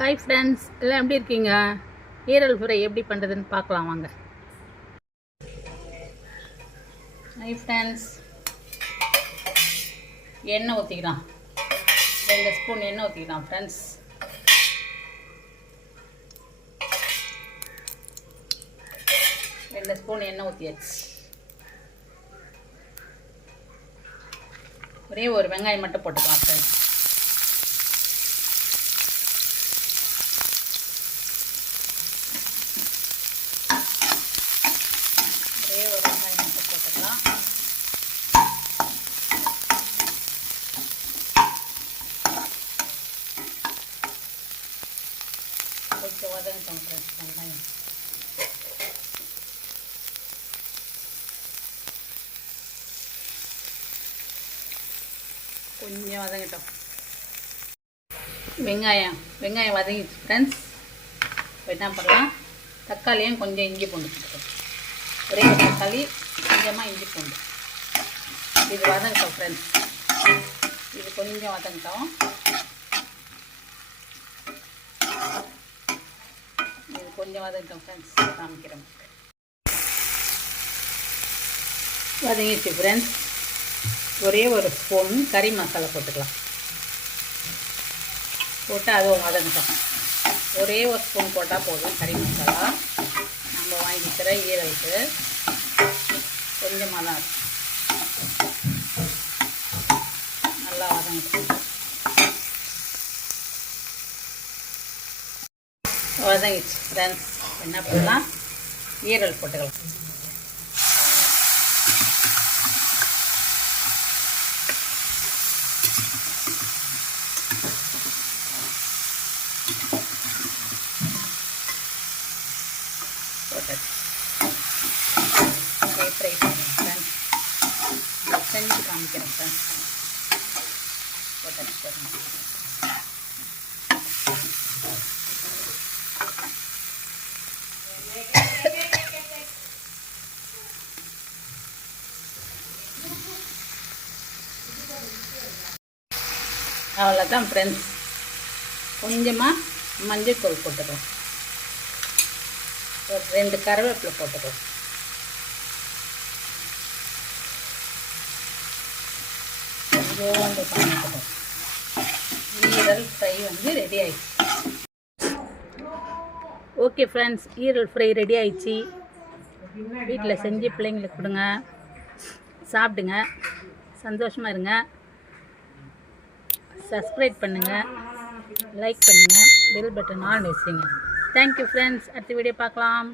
Hi friends, எல்லாம் எப்படி இருக்கீங்க? ஈரல் ஃப்ரை எப்படி பண்ணுறதுன்னு பார்க்கலாம் வாங்க. ஹாய் ஃப்ரெண்ட்ஸ், எண்ணெய் ஊற்றிக்கலாம். 2 ஸ்பூன் எண்ணெய் ஊற்றிக்கலாம் ஃப்ரெண்ட்ஸ். ரெண்டு ஸ்பூன் எண்ணெய் ஊற்றியாச்சு. ஒரே ஒரு வெங்காயம் மட்டும் போட்டுக்கலாம் ஃப்ரெண்ட்ஸ். ஒரே ஒரு வெங்காயம் மட்டும் போட்டுக்கலாம். கொஞ்சம் வதங்கட்டும் ஃப்ரெண்ட்ஸ் வெங்காயம். கொஞ்சம் வதங்கட்டும். வெங்காயம் வதங்கிடுச்சு ஃப்ரெண்ட்ஸ். என்ன பண்ணலாம், தக்காளியும் கொஞ்சம் இஞ்சி பூண்டு போட்டுக்கலாம். ஒரே ஒரு தக்காளி, கொஞ்சமாக இஞ்சி பூண்டு. இது வதங்கட்டும் ஃப்ரெண்ட்ஸ். இது கொஞ்சம் வதங்கட்டும். இது கொஞ்சம் வதங்கட்டும் ஃப்ரெண்ட்ஸ். காமிக்கிறேன். வதங்கிடுச்சு ஃப்ரெண்ட்ஸ். ஒரே ஒரு ஸ்பூன் கறி மசாலா போட்டுக்கலாம். போட்டு அதுவும் வதங்கட்டும். ஒரே ஒரு ஸ்பூன் போட்டால் போதும் கறி மசாலா. நம்ம வாங்கிக்கிற ஈரலுக்கு கொஞ்சமாக தான் நல்லா வதங்கட்டும். வதங்கிடுச்சு ஃப்ரெண்ட்ஸ். என்ன பண்ணலாம், ஈரல் போட்டுக்கலாம். ஃப்ரை பண்ணுறேன் ஃப்ரெண்ட்ஸ். செஞ்சு காமிக்கிறேன் ஃப்ரெண்ட்ஸ். அவ்வளோதான் ஃப்ரெண்ட்ஸ். கொஞ்சமாக மஞ்சள் தூள் போட்டுக்கலாம். ஒரு 2 கருவேப்பிலை போட்டுக்கலாம். ஈரல் ஃப்ரை வந்து ரெடி ஆயிடுச்சு. ஓகே ஃப்ரெண்ட்ஸ், ஈரல் ஃப்ரை ரெடி ஆயிடுச்சு. வீட்டில் செஞ்சு பிள்ளைங்களுக்கு கொடுங்க, சாப்பிடுங்க, சந்தோஷமாக இருங்க. சப்ஸ்கிரைப் பண்ணுங்கள், லைக் பண்ணுங்கள், பெல் பட்டன் ஆன் வச்சுங்க. Thank you friends. அடுத்த வீடியோ பார்க்கலாம்.